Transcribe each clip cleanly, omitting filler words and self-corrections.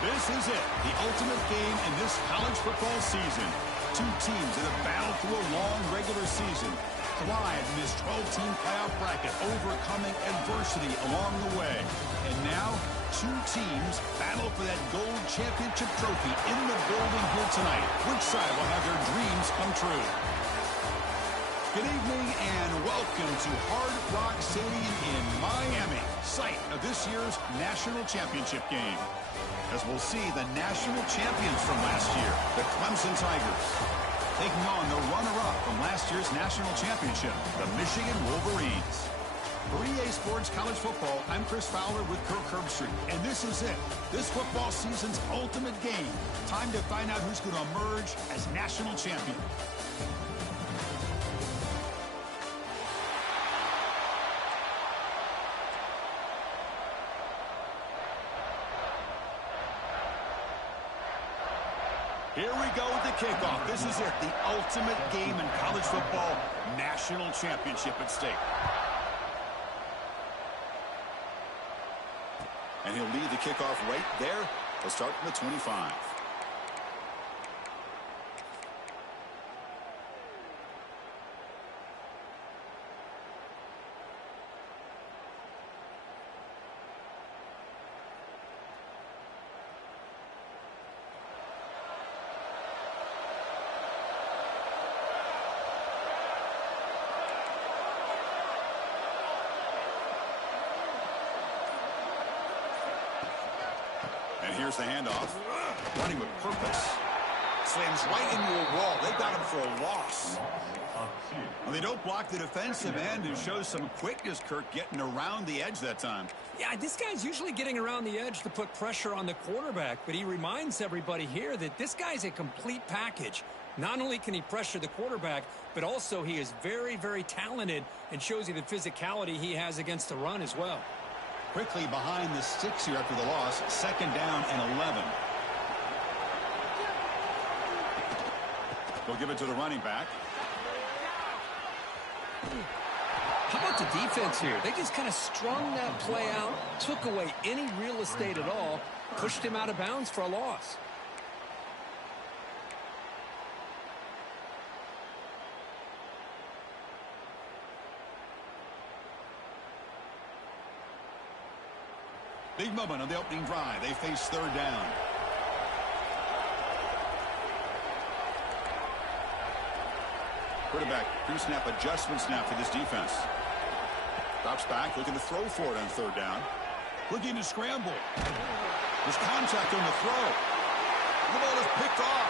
This is it, the ultimate game in this college football season. Two teams that have battled through a long regular season, thrived in this 12-team playoff bracket, overcoming adversity along the way. And now, two teams battle for that gold championship trophy in the building here tonight. Which side will have their dreams come true? Good evening and welcome to Hard Rock Stadium in Miami, site of this year's national championship game. As we'll see the national champions from last year, the Clemson Tigers, taking on the runner-up from last year's national championship, the Michigan Wolverines. For EA Sports College Football, I'm Chris Fowler with Kirk Herbstreit, and this is it, this football season's ultimate game. Time to find out who's going to emerge as national champion. Here we go with the kickoff. This is it, the ultimate game in college football, national championship at stake. And he'll lead the kickoff right there. He'll start from the 25. And here's the handoff. Running with purpose. Slams right into a wall. They got him for a loss. Well, they don't block the defensive end and shows some quickness, Kirk, getting around the edge that time. Yeah, this guy's usually getting around the edge to put pressure on the quarterback, but he reminds everybody here that this guy's a complete package. Not only can he pressure the quarterback, but also he is very, very talented and shows you the physicality he has against the run as well. Quickly behind the sticks here after the loss. Second down and 11. They'll give it to the running back. How about the defense here? They just kind of strung that play out, took away any real estate at all, pushed him out of bounds for a loss. Big moment on the opening drive. They face third down. Quarterback, pre-snap adjustment snap for this defense. Drops back, looking to throw for it on third down. Looking to scramble. There's contact on the throw. The ball is picked off.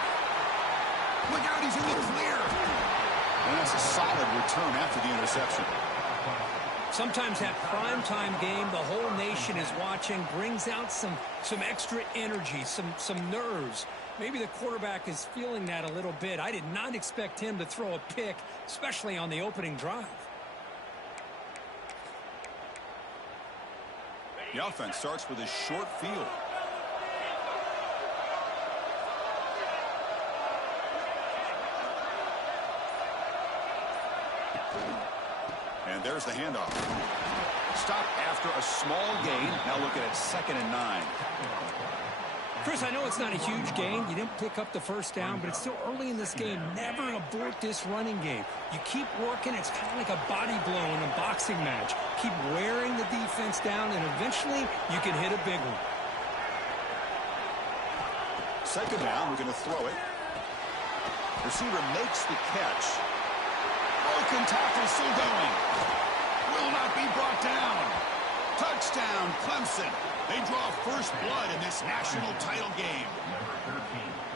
Look out, he's in the clear. And that's a solid return after the interception. Sometimes that primetime game, the whole nation is watching, brings out some extra energy, some nerves. Maybe the quarterback is feeling that a little bit. I did not expect him to throw a pick, especially on the opening drive. The offense starts with a short field. And there's the handoff. Stop after a small gain. Now looking at 2nd and 9. Chris, I know it's not a huge gain. You didn't pick up the first down, but it's still early in this game. Never abort this running game. You keep working. It's kind of like a body blow in a boxing match. Keep wearing the defense down, and eventually you can hit a big one. Second down, we're going to throw it. Receiver makes the catch. Broken tackle still going. Will not be brought down. Touchdown, Clemson. They draw first blood in this national title game.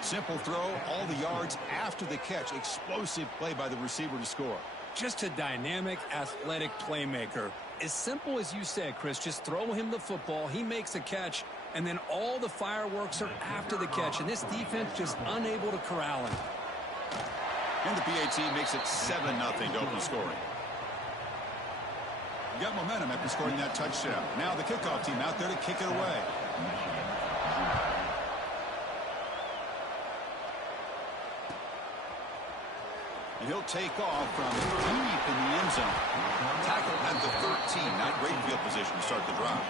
Simple throw, all the yards after the catch. Explosive play by the receiver to score. Just a dynamic, athletic playmaker. As simple as you said, Chris, just throw him the football, he makes a catch, and then all the fireworks are after the catch. And this defense just unable to corral him. And the PAT makes it 7-0 to open scoring. Got momentum after scoring that touchdown. Now the kickoff team out there to kick it away. And he'll take off from deep in the end zone. Tackle at the 13. Not great field position to start the drive.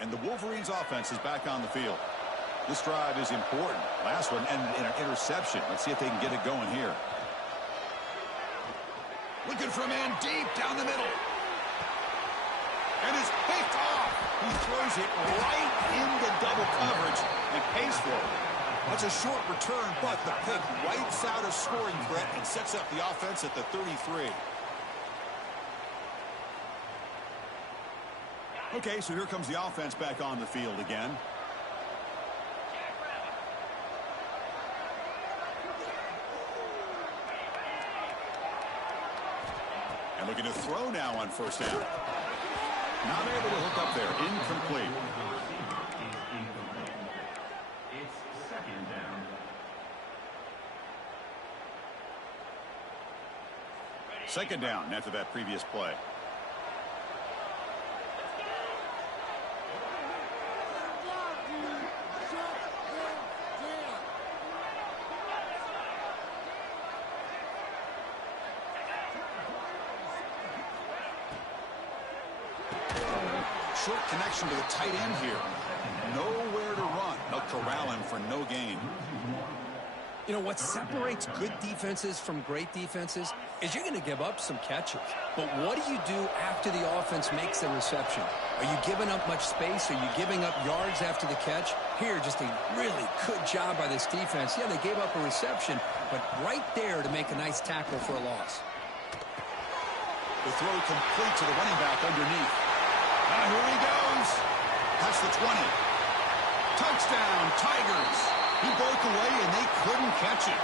and the Wolverines offense is back on the field. This drive is important. Last one ended in an interception. Let's see if they can get it going here. Looking for a man deep down the middle. And it's picked off. He throws it right into double coverage and pays for it. That's a short return, but the pick wipes out a scoring threat and sets up the offense at the 33. Okay, so here comes the offense back on the field again. And looking to throw now on first down. Not able to hook up there. Incomplete. It's second down. Second down after that previous play. Short connection to the tight end here. Nowhere to run. They'll corral him for no gain. You know, what separates good defenses from great defenses is you're going to give up some catches. But what do you do after the offense makes the reception? Are you giving up much space? Are you giving up yards after the catch? Here, just a really good job by this defense. Yeah, they gave up a reception, but right there to make a nice tackle for a loss. The throw complete to the running back underneath. Here he goes. That's the 20. Touchdown, Tigers. He broke away, and they couldn't catch it.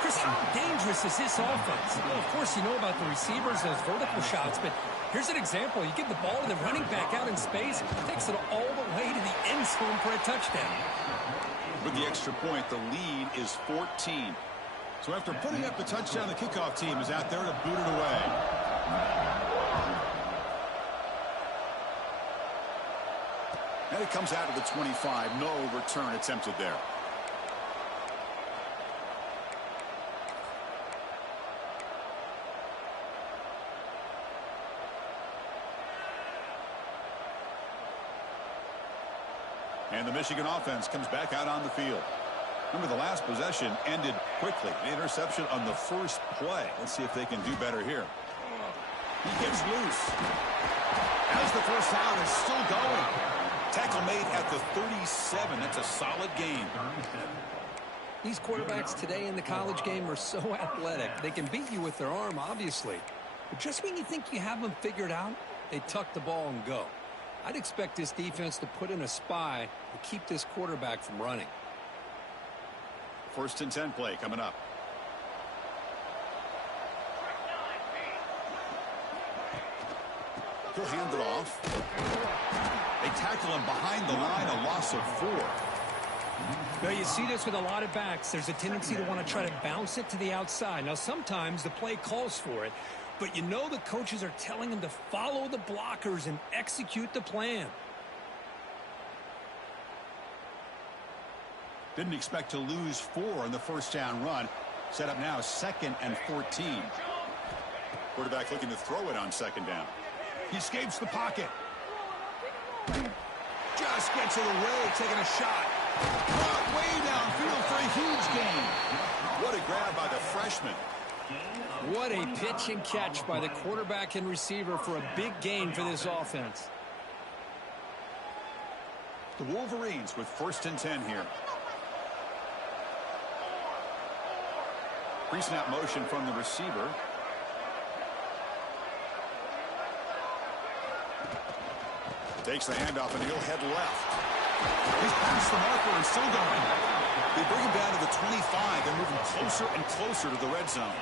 Chris, how dangerous is this offense? Well, of course, you know about the receivers, those vertical shots, but here's an example. You give the ball to the running back out in space, takes it all the way to the end zone for a touchdown. With the extra point, the lead is 14. So after putting up the touchdown, the kickoff team is out there to boot it away. And it comes out of the 25. No return attempted there. And the Michigan offense comes back out on the field. Remember, the last possession ended quickly. The interception on the first play. Let's see if they can do better here. He gets loose. As the first down is still going. Tackle made at the 37. That's a solid gain. These quarterbacks today in the college game are so athletic. They can beat you with their arm, obviously. But just when you think you have them figured out, they tuck the ball and go. I'd expect this defense to put in a spy to keep this quarterback from running. First and 10 play coming up. He'll hand it off. They tackle him behind the line, a loss of 4. Now, you see this with a lot of backs. There's a tendency to want to try to bounce it to the outside. Now, sometimes the play calls for it, but you know the coaches are telling them to follow the blockers and execute the plan. Didn't expect to lose 4 on the first down run. Set up now 2nd and 14. Quarterback looking to throw it on second down. He escapes the pocket. Just gets it away, taking a shot. Caught way downfield for a huge gain. What a grab by the freshman. What a pitch and catch by the quarterback and receiver for a big gain for this offense. The Wolverines with first and 10 here. Pre-snap motion from the receiver. Takes the handoff and he'll head left. He's past the marker and still going. They bring him down to the 25. They're moving closer and closer to the red zone.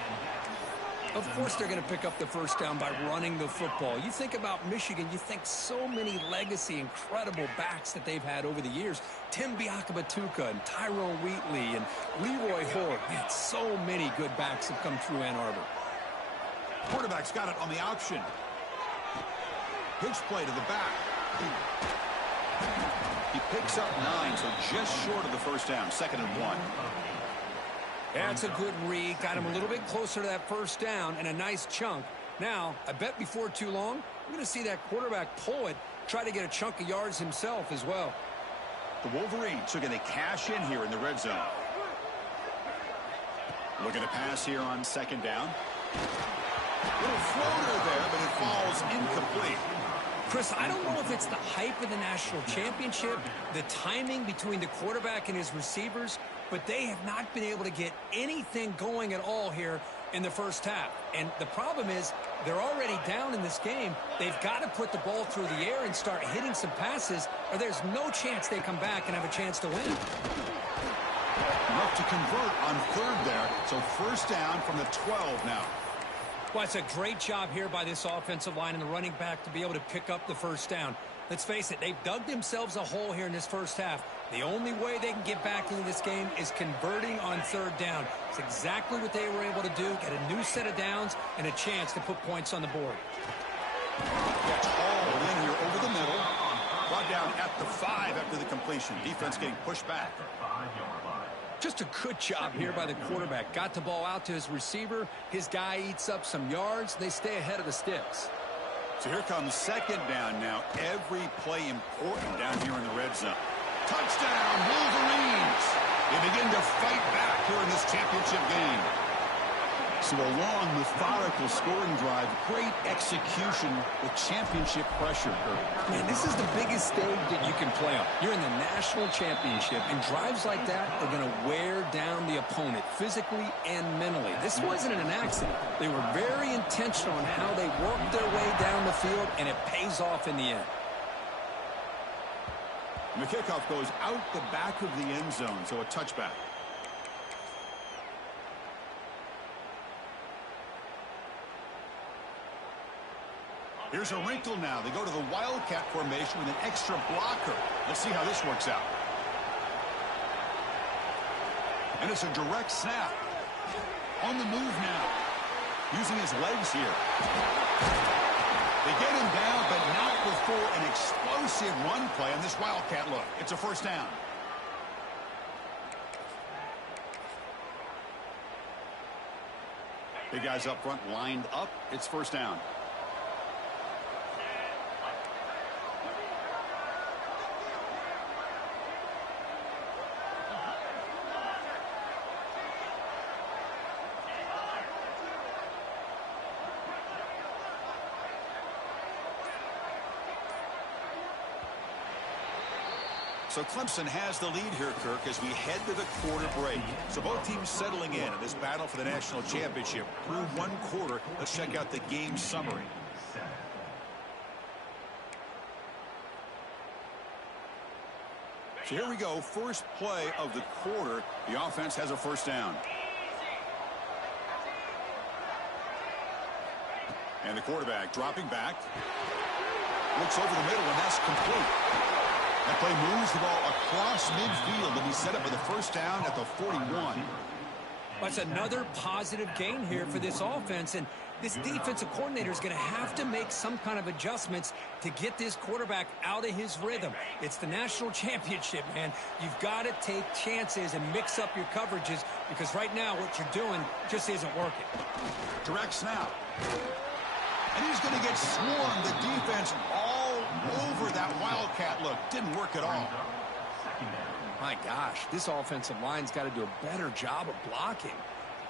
Of course they're going to pick up the first down by running the football. You think about Michigan, you think so many legacy, incredible backs that they've had over the years. Tim Biakabatuka and Tyrone Wheatley and Leroy Hoare. Man, so many good backs have come through Ann Arbor. Quarterback's got it on the option. Pitch play to the back. He picks up 9, so just short of the first down. 2nd and 1. That's a good read. Got him a little bit closer to that first down and a nice chunk. Now, I bet before too long, we're going to see that quarterback pull it, try to get a chunk of yards himself as well. The Wolverines are going to cash in here in the red zone. Looking to pass here on second down. Little floater there, but it falls incomplete. Chris, I don't know if it's the hype of the national championship, the timing between the quarterback and his receivers, but they have not been able to get anything going at all here in the first half. And the problem is they're already down in this game. They've got to put the ball through the air and start hitting some passes, or there's no chance they come back and have a chance to win. Enough to convert on third there. So first down from the 12 now. Well, it's a great job here by this offensive line and the running back to be able to pick up the first down. Let's face it, they've dug themselves a hole here in this first half. The only way they can get back into this game is converting on third down. It's exactly what they were able to do, get a new set of downs and a chance to put points on the board. Gets hauled in here over the middle. Brought down at the 5 after the completion. Defense getting pushed back. Just a good job here by the quarterback. Got the ball out to his receiver. His guy eats up some yards. They stay ahead of the sticks. So here comes second down now. Every play important down here in the red zone. Touchdown, Wolverines! They begin to fight back here in this championship game. So a long, methodical scoring drive. Great execution with championship pressure. Man, this is the biggest stage that you can play on. You're in the national championship, and drives like that are going to wear down the opponent physically and mentally. This wasn't an accident. They were very intentional in how they worked their way down the field, and it pays off in the end. And the kickoff goes out the back of the end zone, so a touchback. Here's a wrinkle now. They go to the Wildcat formation with an extra blocker. Let's see how this works out. And it's a direct snap. On the move now. Using his legs here. They get him down, but not before an explosive run play on this Wildcat look. It's a first down. Big guys up front lined up. It's first down. So Clemson has the lead here, Kirk, as we head to the quarter break. So both teams settling in this battle for the national championship through one quarter. Let's check out the game summary. So here we go. First play of the quarter. The offense has a first down. And the quarterback dropping back. Looks over the middle, and that's complete. That play moves the ball across midfield to be set up with a first down at the 41. That's another positive gain here for this offense, and this defensive coordinator is going to have to make some kind of adjustments to get this quarterback out of his rhythm. It's the national championship, man. You've got to take chances and mix up your coverages, because right now what you're doing just isn't working. Direct snap. And he's going to get swarmed. The defense all over that Wildcat look. Didn't work at all. My gosh, this offensive line's got to do a better job of blocking.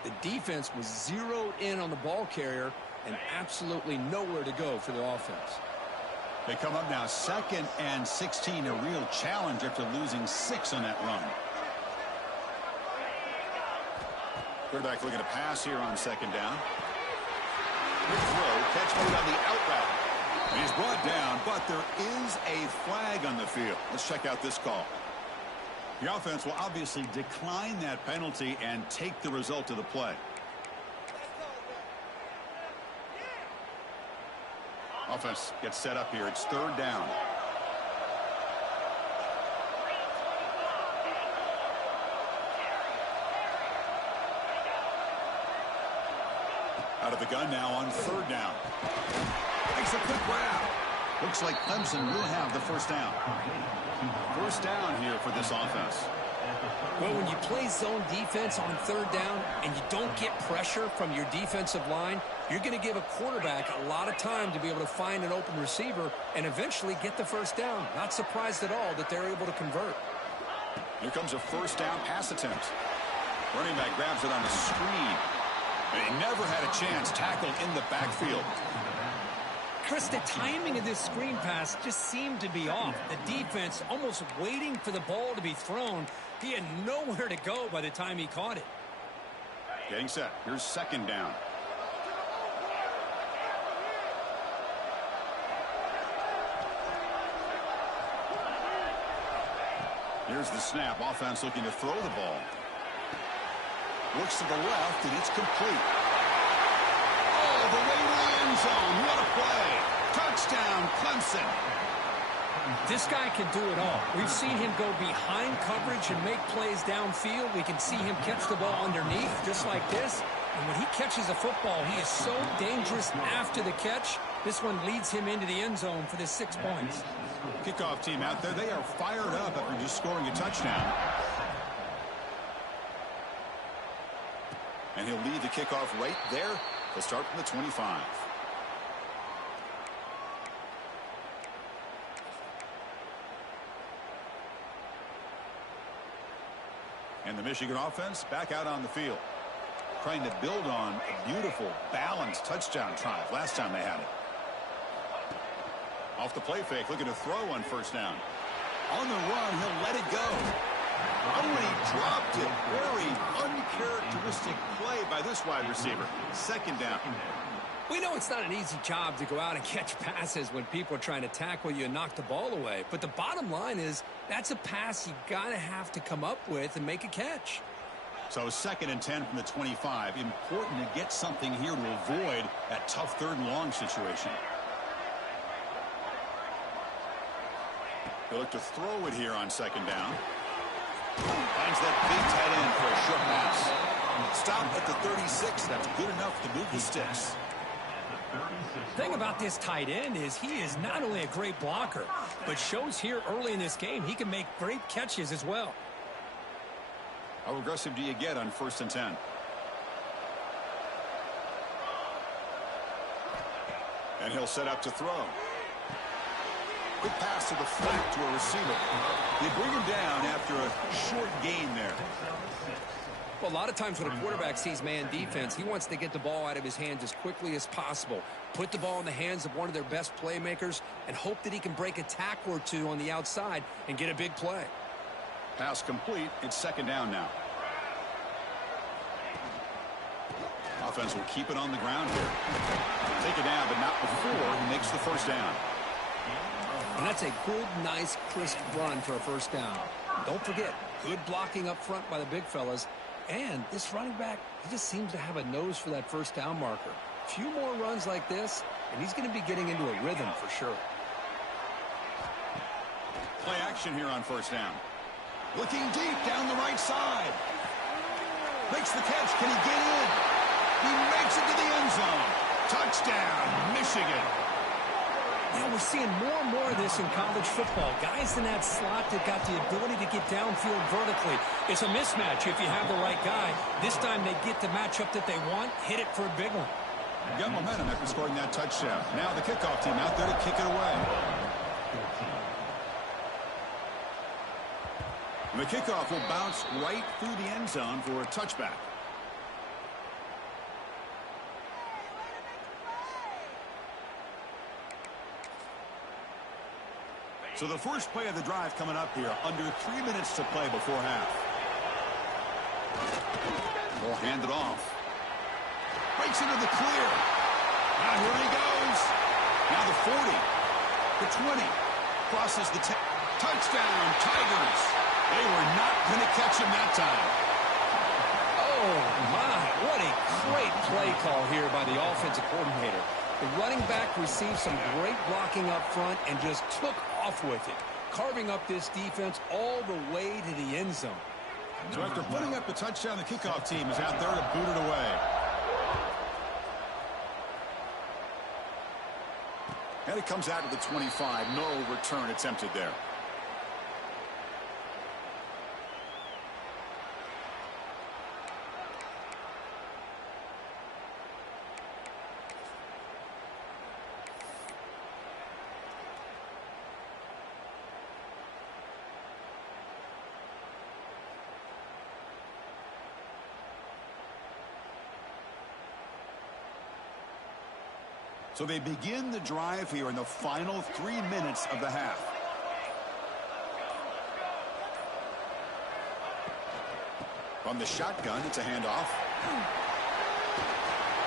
The defense was zeroed in on the ball carrier and absolutely nowhere to go for the offense. They come up now 2nd and 16, a real challenge after losing 6 on that run. Quarterback looking to pass here on second down. Good throw, catch made on the out route. He's brought down, but there is a flag on the field. Let's check out this call. The offense will obviously decline that penalty and take the result of the play. Offense gets set up here. It's third down. Out of the gun now on third down. Makes a quick grab. Looks like Clemson will have the first down. First down here for this offense. Well, when you play zone defense on third down and you don't get pressure from your defensive line, you're going to give a quarterback a lot of time to be able to find an open receiver and eventually get the first down. Not surprised at all that they're able to convert. Here comes a first down pass attempt. Running back grabs it on the screen. And he never had a chance tackled in the backfield. Chris, the timing of this screen pass just seemed to be off. The defense almost waiting for the ball to be thrown. He had nowhere to go by the time he caught it. Getting set. Here's second down. Here's the snap. Offense looking to throw the ball. Looks to the left, and it's complete. Oh, the way to the end zone. What a play. Touchdown, Clemson. This guy can do it all. We've seen him go behind coverage and make plays downfield. We can see him catch the ball underneath, just like this. And when he catches a football, he is so dangerous after the catch. This one leads him into the end zone for the 6 points. Kickoff team out there, they are fired up after just scoring a touchdown. And he'll lead the kickoff right there. They'll start from the 25. And the Michigan offense back out on the field, trying to build on a beautiful, balanced touchdown drive last time they had it. Off the play fake, looking to throw on first down. On the run, he'll let it go. Oh, and he dropped it. Very uncharacteristic play by this wide receiver. Second down. We know it's not an easy job to go out and catch passes when people are trying to tackle you and knock the ball away. But the bottom line is that's a pass you got to have to come up with and make a catch. So 2nd and 10 from the 25. Important to get something here to avoid that tough third and long situation. He'll look to throw it here on second down. Finds that big tight end for a short pass. Stop at the 36. That's good enough to move the sticks. The thing about this tight end is he is not only a great blocker, but shows here early in this game he can make great catches as well. How aggressive do you get on 1st and 10? And he'll set up to throw. Quick pass to the flat to a receiver. They bring him down after a short gain there. Well, a lot of times when a quarterback sees man defense, he wants to get the ball out of his hands as quickly as possible. Put the ball in the hands of one of their best playmakers and hope that he can break a tackle or two on the outside and get a big play. Pass complete. It's second down now. Offense will keep it on the ground here. Take it down, but not before he makes the first down. And that's a good, nice, crisp run for a first down. Don't forget, good blocking up front by the big fellas. And this running back, he just seems to have a nose for that first down marker. A few more runs like this, and he's going to be getting into a rhythm for sure. Play action here on first down. Looking deep down the right side. Makes the catch. Can he get in? He makes it to the end zone. Touchdown, Michigan. You know, we're seeing more and more of this in college football. Guys in that slot that got the ability to get downfield vertically. It's a mismatch if you have the right guy. This time they get the matchup that they want, hit it for a big one. Got momentum after scoring that touchdown. Now the kickoff team out there to kick it away. And the kickoff will bounce right through the end zone for a touchback. So the first play of the drive coming up here, under 3 minutes to play before half. We'll hand it off. Breaks into the clear. Now here he goes. Now the 40. The 20. Crosses the 10. Touchdown, Tigers. They were not going to catch him that time. Oh, my. What a great play call here by the offensive coordinator. The running back received some great blocking up front and just took off with it, carving up this defense all the way to the end zone. So after putting up the touchdown, the kickoff team is out there to boot it away. And it comes out to the 25. No return attempted there. So they begin the drive here in the final 3 minutes of the half. From the shotgun, it's a handoff.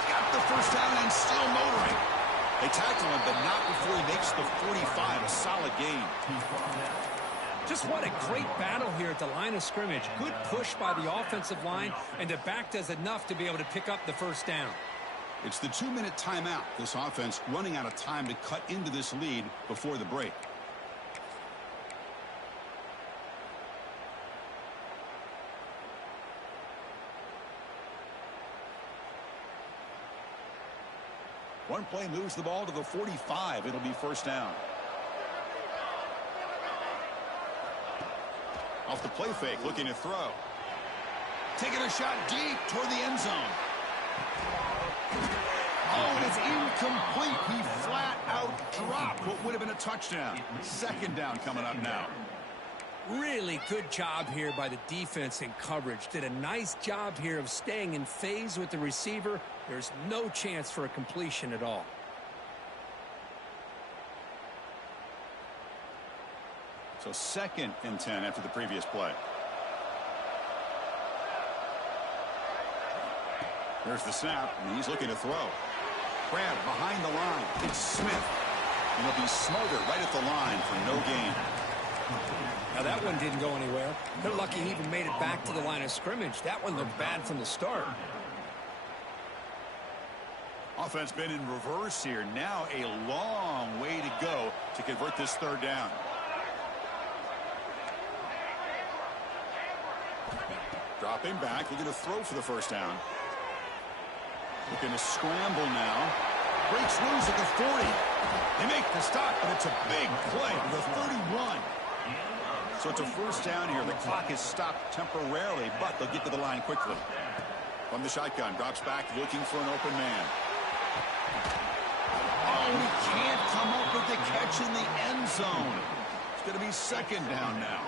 Got the first down and still motoring. They tackle him, but not before he makes the 45. A solid gain. Just what a great battle here at the line of scrimmage. Good push by the offensive line, and the back does enough to be able to pick up the first down. It's the 2-minute timeout. This offense running out of time to cut into this lead before the break. One play moves the ball to the 45. It'll be first down. Off the play fake, looking to throw. Taking a shot deep toward the end zone. Oh, and it's incomplete. He flat out dropped what would have been a touchdown. Second down coming up now. Really good job here by the defense in coverage. Did a nice job here of staying in phase with the receiver. There's no chance for a completion at all. So 2nd and 10 after the previous play. There's the snap, and he's looking to throw. Grab behind the line. It's Smith. And he'll be smothered right at the line for no gain. Now that one didn't go anywhere. They're lucky he even made it back to the line of scrimmage. That one looked bad from the start. Offense been in reverse here. Now a long way to go to convert this third down. Dropping back, looking to throw for the first down. Looking to scramble now. Breaks loose at the 40. They make the stop, but it's a big play to the 31. So it's a first down here. The clock is stopped temporarily, but they'll get to the line quickly. From the shotgun, drops back, looking for an open man. Oh, he can't come up with the catch in the end zone. It's going to be second down now.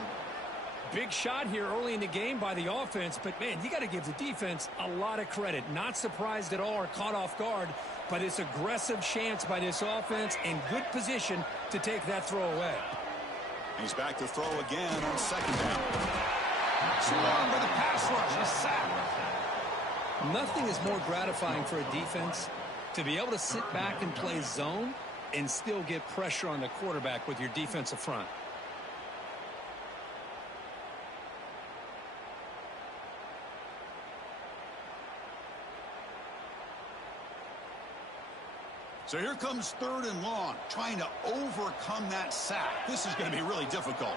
Big shot here early in the game by the offense, but man, you got to give the defense a lot of credit. Not surprised at all or caught off guard, but it's aggressive chance by this offense in good position to take that throw away. He's back to throw again on second down. Swarmed by the pass rush, a sack. Nothing is more gratifying for a defense to be able to sit back and play zone and still get pressure on the quarterback with your defensive front. So here comes 3rd and long, trying to overcome that sack. This is going to be really difficult.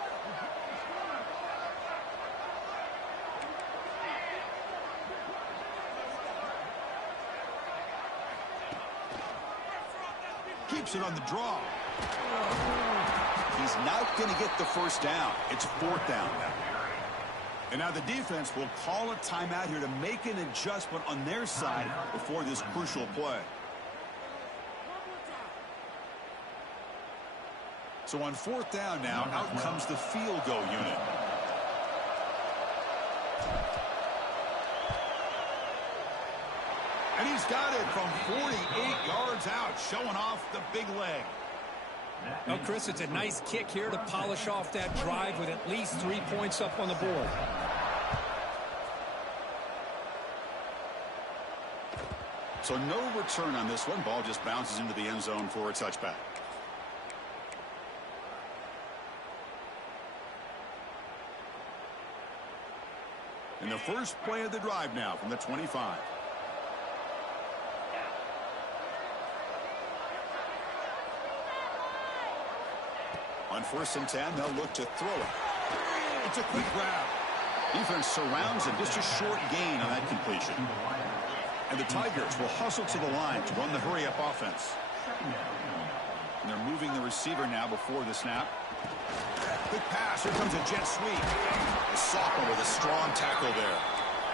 Keeps it on the draw. He's not going to get the first down. It's 4th down. And now the defense will call a timeout here to make an adjustment on their side before this crucial play. So on 4th down now, out comes the field goal unit. And he's got it from 48 yards out, showing off the big leg. Well, Chris, it's a nice kick here to polish off that drive with at least 3 points up on the board. So no return on this one. Ball just bounces into the end zone for a touchback. In the first play of the drive now from the 25. On 1st and 10, they'll look to throw it. It's a quick grab. Defense surrounds him. Just a short gain on that completion. And the Tigers will hustle to the line to run the hurry-up offense. And they're moving the receiver now before the snap. Quick pass. Here comes a jet sweep. The sophomore with a strong tackle there.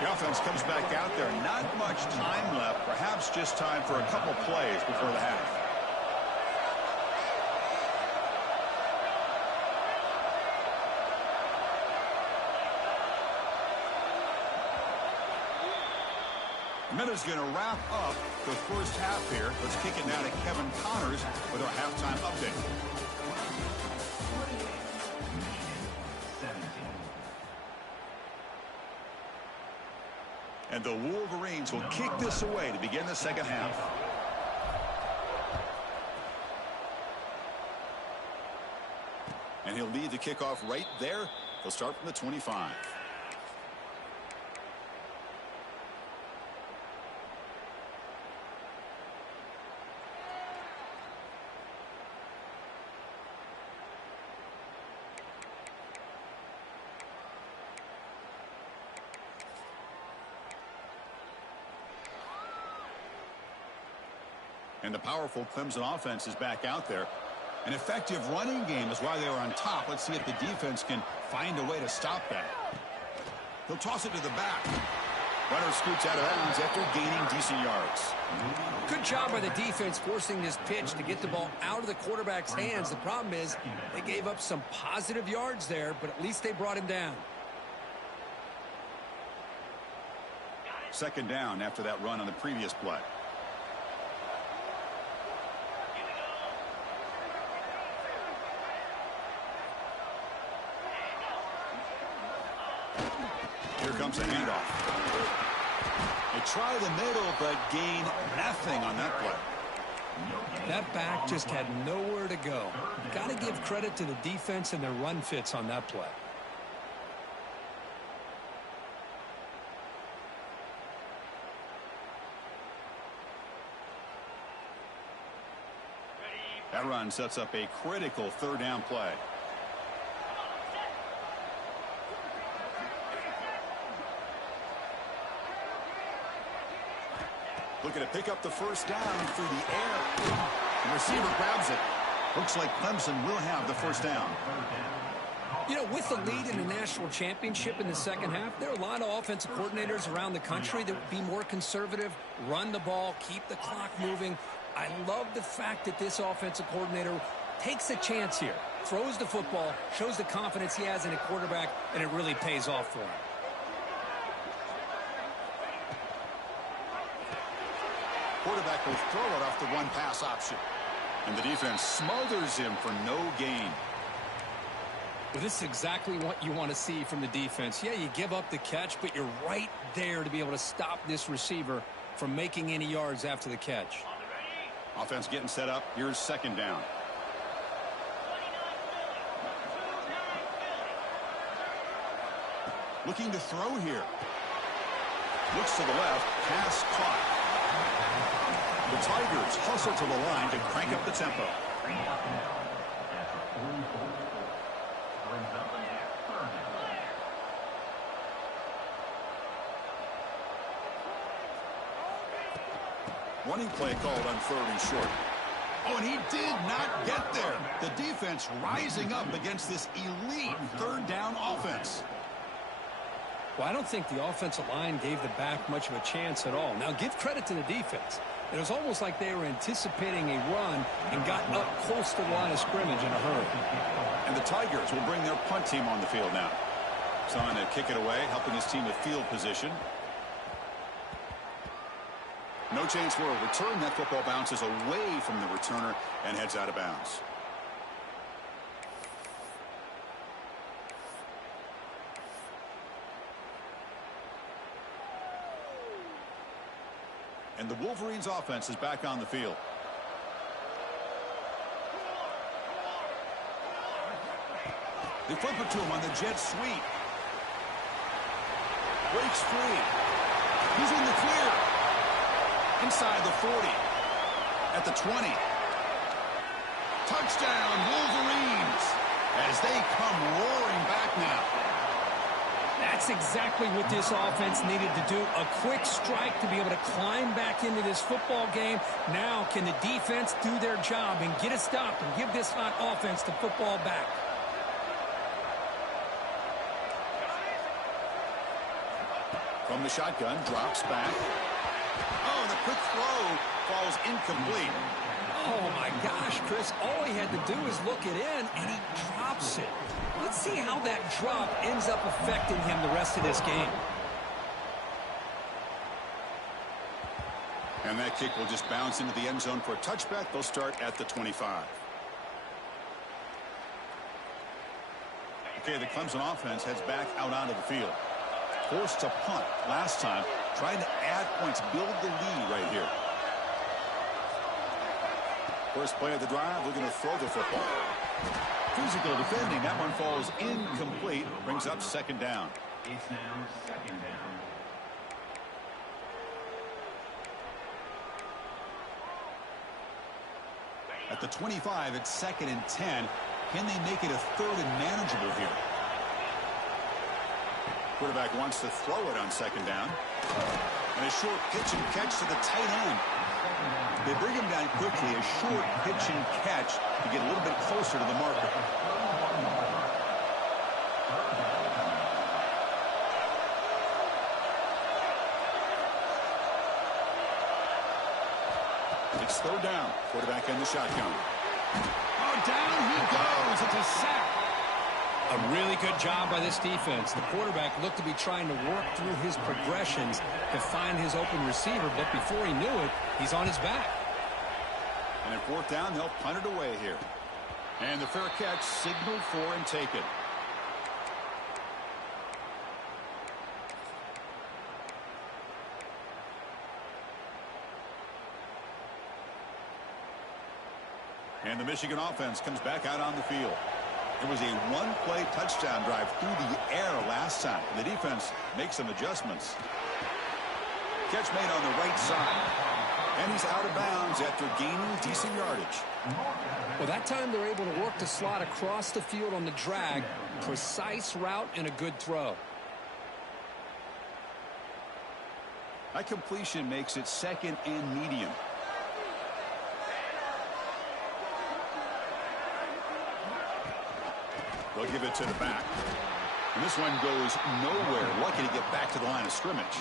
The offense comes back out there. Not much time left. Perhaps just time for a couple plays before the half. And that is going to wrap up the first half here. Let's kick it now to Kevin Connors with our halftime update. And the Wolverines will kick this away to begin the second half. And he'll lead the kickoff right there. He'll start from the 25. And the powerful Clemson offense is back out there. An effective running game is why they were on top. Let's see if the defense can find a way to stop that. He'll toss it to the back. Runner scoots out of bounds after gaining decent yards. Good job by the defense forcing this pitch to get the ball out of the quarterback's hands. The problem is they gave up some positive yards there, but at least they brought him down. Second down after that run on the previous play. Here comes a handoff. They try the middle, but gain nothing on that play. That back just had nowhere to go. Got to give credit to the defense and their run fits on that play. That run sets up a critical third down play. Looking to pick up the first down through the air. The receiver grabs it. Looks like Clemson will have the first down. You know, with the lead in the national championship in the second half, there are a lot of offensive coordinators around the country that would be more conservative, run the ball, keep the clock moving. I love the fact that this offensive coordinator takes a chance here, throws the football, shows the confidence he has in a quarterback, and it really pays off for him. Quarterback will throw it off the one-pass option. And the defense smothers him for no gain. Well, this is exactly what you want to see from the defense. Yeah, you give up the catch, but you're right there to be able to stop this receiver from making any yards after the catch. Offense getting set up. Here's second down. Looking to throw here. Looks to the left. Pass caught. The Tigers hustle to the line to crank up the tempo. Running play called on third and short. Oh, and he did not get there. The defense rising up against this elite third down offense. Well, I don't think the offensive line gave the back much of a chance at all. Now, give credit to the defense. It was almost like they were anticipating a run and got up close to the line of scrimmage in a hurry. And the Tigers will bring their punt team on the field now. Trying to kick it away, helping his team with field position. No chance for a return. That football bounces away from the returner and heads out of bounds. And the Wolverines offense is back on the field. They flip it to him on the jet sweep. Breaks free. He's in the clear. Inside the 40. At the 20. Touchdown, Wolverines. As they come roaring back now. That's exactly what this offense needed to do. A quick strike to be able to climb back into this football game. Now can the defense do their job and get a stop and give this hot offense the football back. From the shotgun, drops back. Oh, the quick throw falls incomplete. Oh, my gosh, Chris. All he had to do is look it in, and he drops it. Let's see how that drop ends up affecting him the rest of this game. And that kick will just bounce into the end zone for a touchback. They'll start at the 25. Okay, the Clemson offense heads back out onto the field. Forced to punt last time, trying to add points, build the lead right here. First play of the drive, looking to throw the football. Physical defending, that one falls incomplete, brings up second down. It's now second down. At the 25, it's 2nd and 10. Can they make it a 3rd and manageable here? Quarterback wants to throw it on 2nd down. And a short pitch and catch to the tight end. They bring him down quickly. A short pitch and catch to get a little bit closer to the marker. It's 3rd down. Quarterback in the shotgun. Oh, down he goes. It's a sack. A really good job by this defense. The quarterback looked to be trying to work through his progressions to find his open receiver, but before he knew it, he's on his back. And at 4th down, they'll punt it away here. And the fair catch signaled for and taken. And the Michigan offense comes back out on the field. It was a one-play touchdown drive through the air last time. The defense makes some adjustments. Catch made on the right side. And he's out of bounds after gaining decent yardage. Well, that time they're able to work the slot across the field on the drag. Precise route and a good throw. That completion makes it 2nd and medium. They'll give it to the back. And this one goes nowhere. Lucky to get back to the line of scrimmage.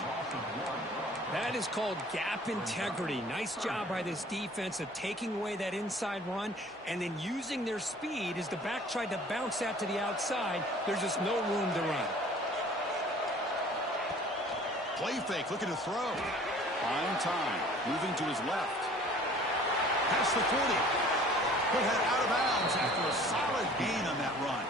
That is called gap integrity. Nice job by this defense of taking away that inside run and then using their speed as the back tried to bounce that to the outside. There's just no room to run. Play fake, looking to throw. Fine time, moving to his left. Past the 40. Put head out of bounds after a solid gain on that run.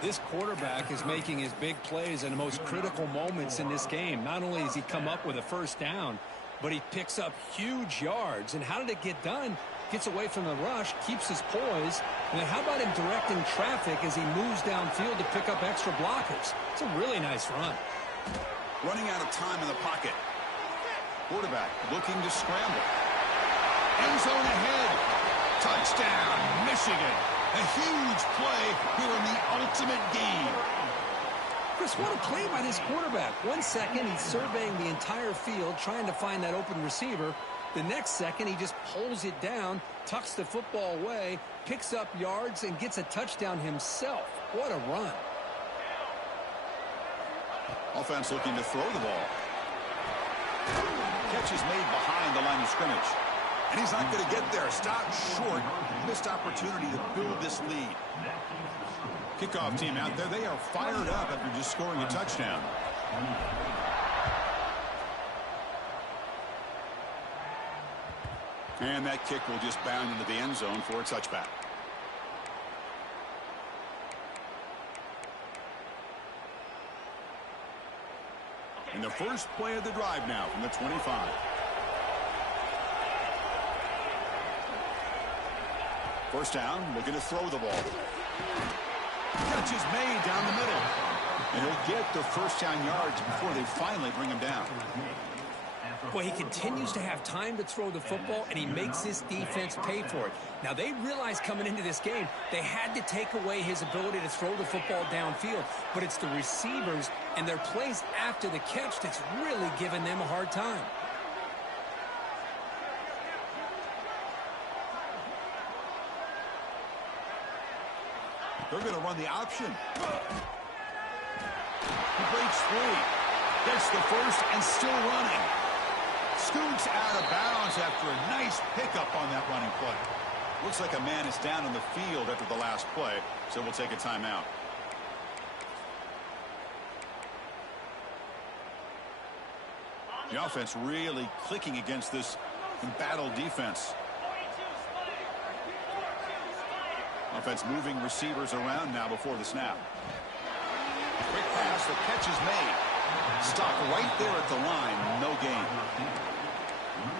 This quarterback is making his big plays in the most critical moments in this game. Not only does he come up with a 1st down, but he picks up huge yards. And how did it get done? Gets away from the rush, keeps his poise. And then how about him directing traffic as he moves downfield to pick up extra blockers? It's a really nice run. Running out of time in the pocket. Quarterback looking to scramble. End zone ahead. Touchdown, Michigan. A huge play here in the ultimate game. Chris, what a play by this quarterback. 1 second, he's surveying the entire field, trying to find that open receiver. The next second, he just pulls it down, tucks the football away, picks up yards, and gets a touchdown himself. What a run. Offense looking to throw the ball. Catch is made behind the line of scrimmage. And he's not going to get there. Stopped short. Missed opportunity to build this lead. Kickoff team out there. They are fired up after just scoring a touchdown. And that kick will just bound into the end zone for a touchback. And the first play of the drive now from the 25. First down, looking to throw the ball. Catch is made down the middle. And he'll get the 1st down yards before they finally bring him down. Well, he continues to have time to throw the football, and he makes this defense pay for it. Now, they realized coming into this game, they had to take away his ability to throw the football downfield. But it's the receivers and their plays after the catch that's really giving them a hard time. They're going to run the option. He breaks free. Gets the 1st and still running. Scoots out of bounds after a nice pickup on that running play. Looks like a man is down on the field after the last play, so we'll take a timeout. The offense really clicking against this embattled defense. Offense moving receivers around now before the snap. Quick pass, the catch is made. Stopped right there at the line, no gain.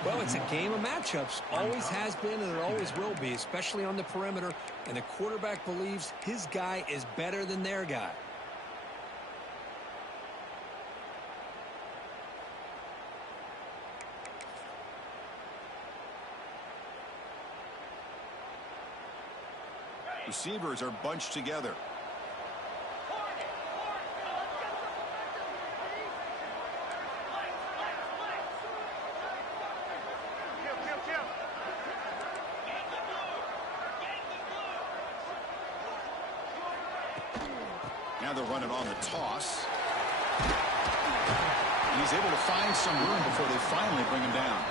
Well, it's a game of matchups. Always has been and it always will be, especially on the perimeter. And the quarterback believes his guy is better than their guy. Receivers are bunched together. Now they're running on the toss. And he's able to find some room before they finally bring him down.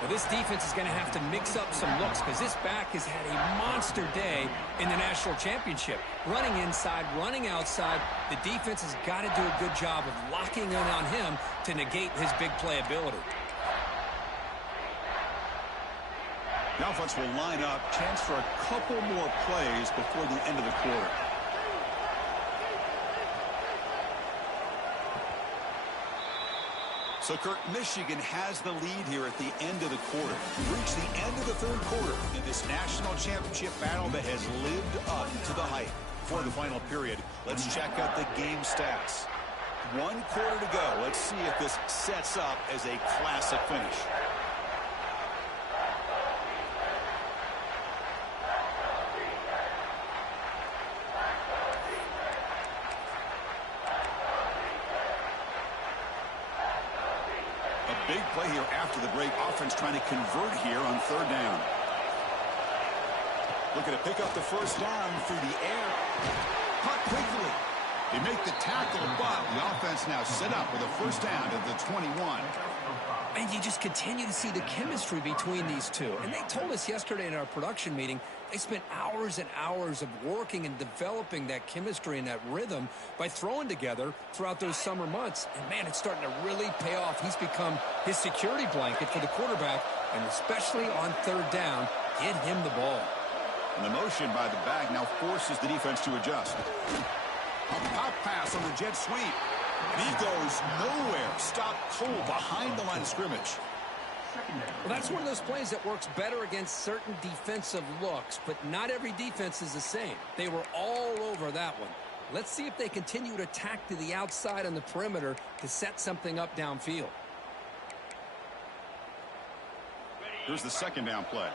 Well, this defense is going to have to mix up some looks because this back has had a monster day in the national championship. Running inside, running outside. The defense has got to do a good job of locking in on him to negate his big play ability. The offense will line up. Chance for a couple more plays before the end of the quarter. So, Kirk, Michigan has the lead here at the end of the quarter. We've reached the end of the third quarter in this national championship battle that has lived up to the hype. For the final period, let's check out the game stats. 1 quarter to go. Let's see if this sets up as a classic finish. Big play here after the break. Offense trying to convert here on 3rd down. Looking to pick up the first down through the air. Caught quickly. They make the tackle, but the offense now set up with a first down at the 21. And you just continue to see the chemistry between these two. And they told us yesterday in our production meeting, they spent hours and hours of working and developing that chemistry and that rhythm by throwing together throughout those summer months. And, man, it's starting to really pay off. He's become his security blanket for the quarterback, and especially on 3rd down, get him the ball. And the motion by the back now forces the defense to adjust. A pop pass on the jet sweep. And he goes nowhere. Stopped cold behind the line of scrimmage. Well, that's one of those plays that works better against certain defensive looks, but not every defense is the same. They were all over that one. Let's see if they continue to attack to the outside on the perimeter to set something up downfield. Here's the 2nd down play.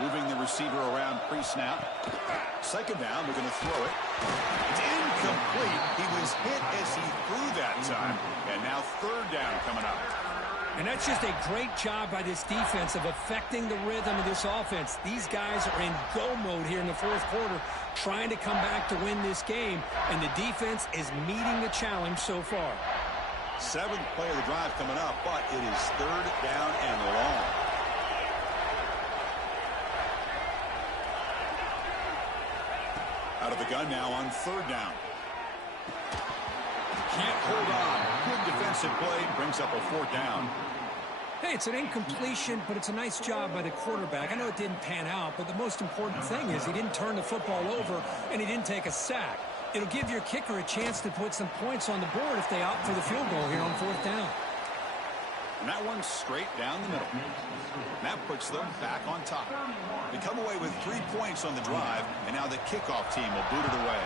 Moving the receiver around pre-snap. 2nd down, they're going to throw it. It's incomplete. He was hit as he threw that time. And now 3rd down coming up. And that's just a great job by this defense of affecting the rhythm of this offense. These guys are in go mode here in the 4th quarter, trying to come back to win this game. And the defense is meeting the challenge so far. 7th play of the drive coming up, but it is 3rd down and long. Out of the gun now on 3rd down. Can't hold on. Good defensive play. Brings up a 4th down. Hey, it's an incompletion, but it's a nice job by the quarterback. I know it didn't pan out, but the most important thing is he didn't turn the football over and he didn't take a sack. It'll give your kicker a chance to put some points on the board if they opt for the field goal here on 4th down. And that one's straight down the middle. And that puts them back on top. They come away with 3 points on the drive, and now the kickoff team will boot it away.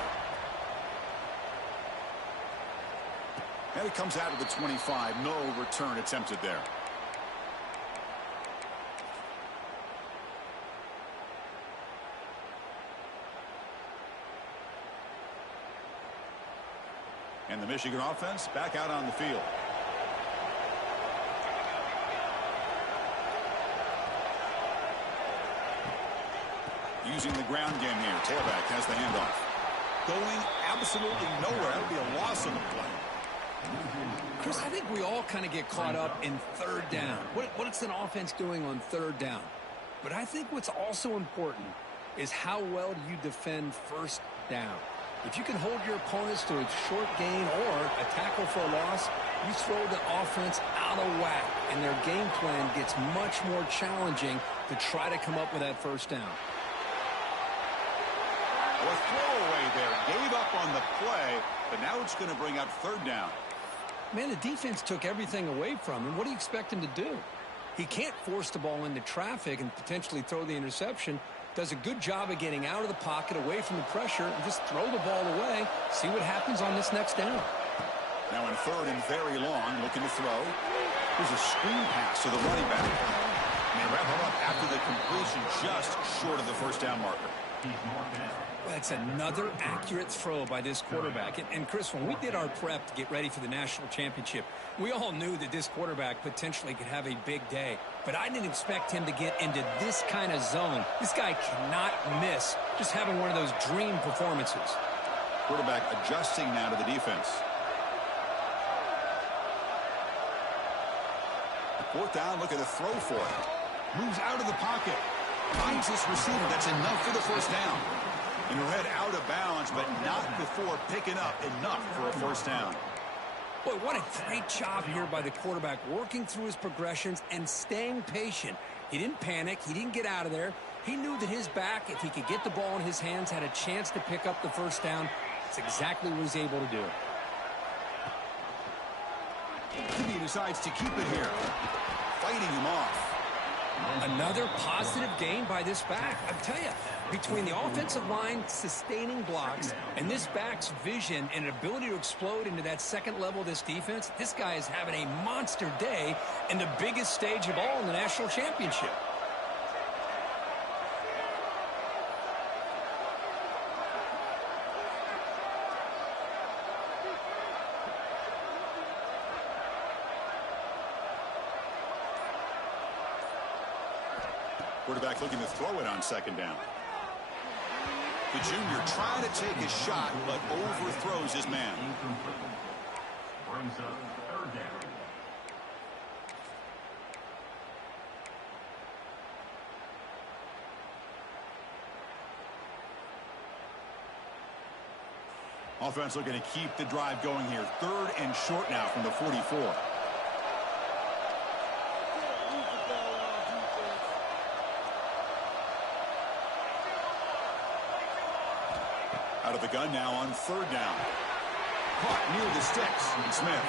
And it comes out of the 25. No return attempted there. And the Michigan offense back out on the field. Using the ground game here. Tailback has the handoff. Going absolutely nowhere. That'll be a loss on the play. Chris, I think we all kind of get caught up in third down. What's an offense doing on third down? But I think what's also important is how well do you defend first down. If you can hold your opponents to a short gain or a tackle for a loss, you throw the offense out of whack, and their game plan gets much more challenging to try to come up with that first down. A throwaway there. Gave up on the play, but now it's going to bring up third down. Man, the defense took everything away from him. What do you expect him to do? He can't force the ball into traffic and potentially throw the interception. Does a good job of getting out of the pocket, away from the pressure, and just throw the ball away. See what happens on this next down. Now in third and very long, looking to throw. Here's a screen pass to the running back. And they wrap him up after the completion, just short of the first down marker. Well, that's another accurate throw by this quarterback. And Chris, when we did our prep to get ready for the national championship, we all knew that this quarterback potentially could have a big day. But I didn't expect him to get into this kind of zone. This guy cannot miss just having one of those dream performances. Quarterback adjusting now to the defense. Fourth down, look at the throw for it. Moves out of the pocket. Finds this receiver. That's enough for the first down. And he'll head out of bounds, but not before picking up enough for a first down. Boy, what a great job here by the quarterback, working through his progressions and staying patient. He didn't panic. He didn't get out of there. He knew that his back, if he could get the ball in his hands, had a chance to pick up the first down. That's exactly what he's able to do. He decides to keep it here. Fighting him off. Another positive gain by this back. I tell you, between the offensive line sustaining blocks and this back's vision and ability to explode into that second level of this defense, this guy is having a monster day in the biggest stage of all in the national championship. Quarterback looking to throw it on second down. The junior trying to take a shot, but overthrows his man. Brings up third down. Offense looking to keep the drive going here. Third and short now from the 44. Out of the gun now on third down. Caught near the sticks. And Smith.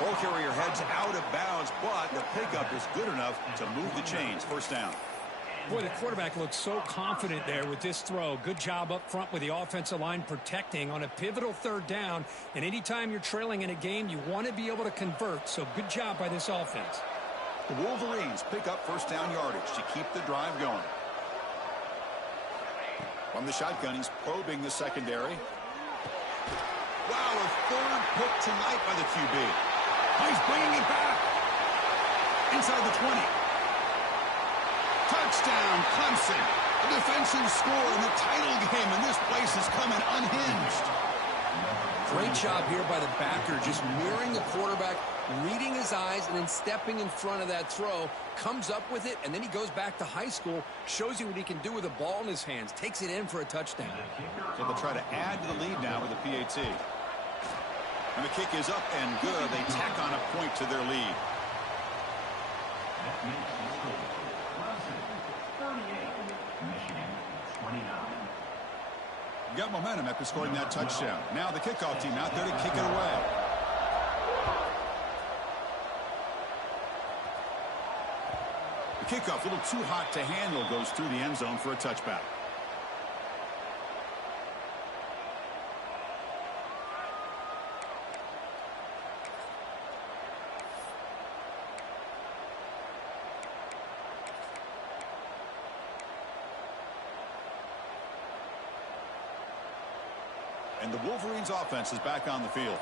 Ball carrier heads out of bounds, but the pickup is good enough to move the chains. First down. Boy, the quarterback looks so confident there with this throw. Good job up front with the offensive line protecting on a pivotal third down. And anytime you're trailing in a game, you want to be able to convert. So good job by this offense. The Wolverines pick up first down yardage to keep the drive going. From the shotgun, he's probing the secondary. Wow, a third pick tonight by the QB. He's bringing it back. Inside the 20. Touchdown, Clemson. A defensive score in the title game, and this place is coming unhinged. Great job here by the backer, just mirroring the quarterback, reading his eyes, and then stepping in front of that throw, comes up with it, and then he goes back to high school, shows you what he can do with a ball in his hands, takes it in for a touchdown. So they'll try to add to the lead now with a PAT. And the kick is up and good. They tack on a point to their lead. That makes the score. Clemson 38, Michigan 29. Got momentum after scoring that touchdown. Now the kickoff team out there to kick it away. The kickoff, a little too hot to handle, goes through the end zone for a touchback. And the Wolverines offense is back on the field.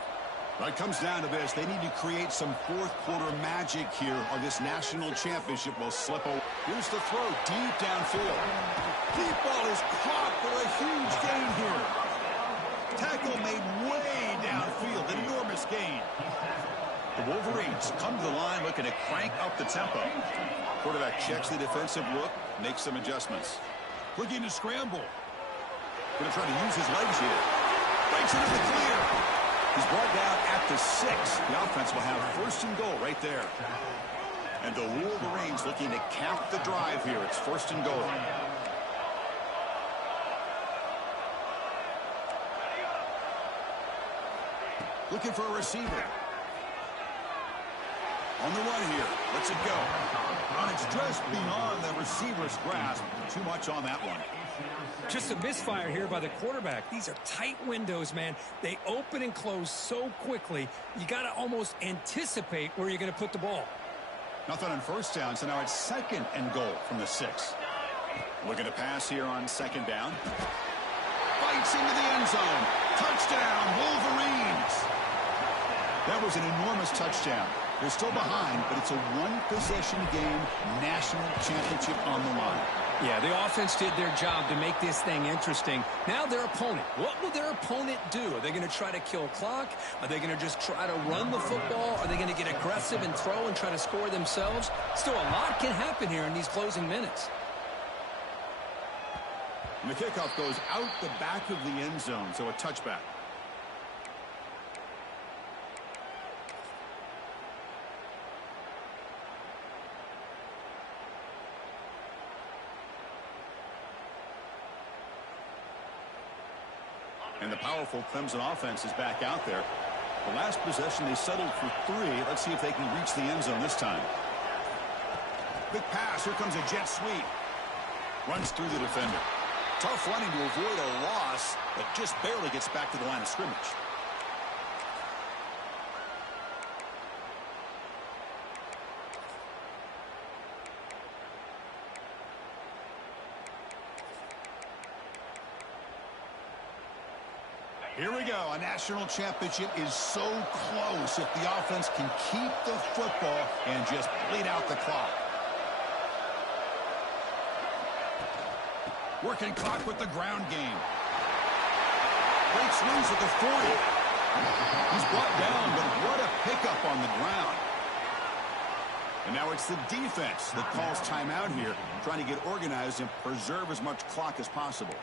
Well, it comes down to this. They need to create some fourth quarter magic here, or this national championship will slip away. Here's the throw deep downfield. Deep ball is caught for a huge gain here. Tackle made way downfield. Enormous gain. Wolverines come to the line looking to crank up the tempo. Quarterback checks the defensive look, makes some adjustments. Looking to scramble. Going to try to use his legs here. Breaks into the clear. He's brought down at the 6. The offense will have first and goal right there. And the Wolverines looking to cap the drive here. It's first and goal. Looking for a receiver. On the run here. Lets it go. And it's just beyond the receiver's grasp. Too much on that one. Just a misfire here by the quarterback. These are tight windows, man. They open and close so quickly. You got to almost anticipate where you're going to put the ball. Nothing on first down, so now it's second and goal from the 6. Looking to pass here on second down. Bites into the end zone. Touchdown, Wolverines. That was an enormous touchdown. They're still behind, but it's a one-possession game, national championship on the line. Yeah, the offense did their job to make this thing interesting. Now their opponent. What will their opponent do? Are they going to try to kill clock? Are they going to just try to run the football? Are they going to get aggressive and throw and try to score themselves? Still, a lot can happen here in these closing minutes. And the kickoff goes out the back of the end zone, so a touchback. And the powerful Clemson offense is back out there. The last possession, they settled for 3. Let's see if they can reach the end zone this time. Big pass. Here comes a jet sweep. Runs through the defender. Tough running to avoid a loss, but just barely gets back to the line of scrimmage. Here we go. A national championship is so close if the offense can keep the football and just bleed out the clock. Working clock with the ground game. Breaks loose at the 40. He's brought down, but what a pickup on the ground. And now it's the defense that calls timeout here, trying to get organized and preserve as much clock as possible.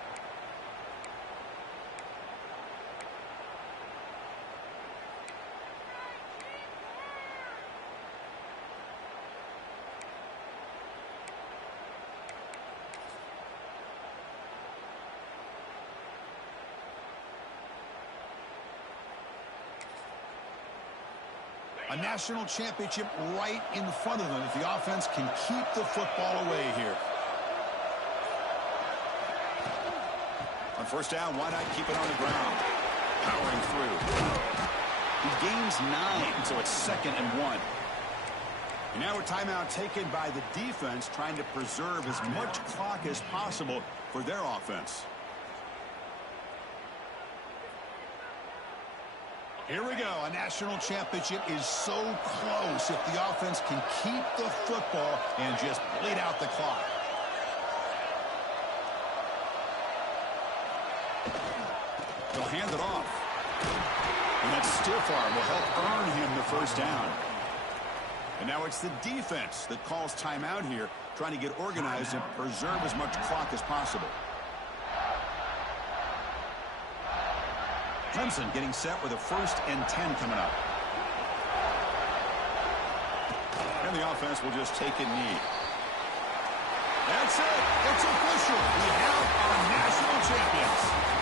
A national championship right in front of them if the offense can keep the football away here. On first down, why not keep it on the ground? Powering through. He gains 9, so it's 2nd and 1. And now a timeout taken by the defense, trying to preserve as much clock as possible for their offense. Here we go. A national championship is so close if the offense can keep the football and just bleed out the clock. They'll hand it off. And that stiff arm will help earn him the first down. And now it's the defense that calls timeout here, trying to get organized and preserve as much clock as possible. Clemson getting set with a 1st and 10 coming up. And the offense will just take a knee. That's it. It's official. We have our national champions.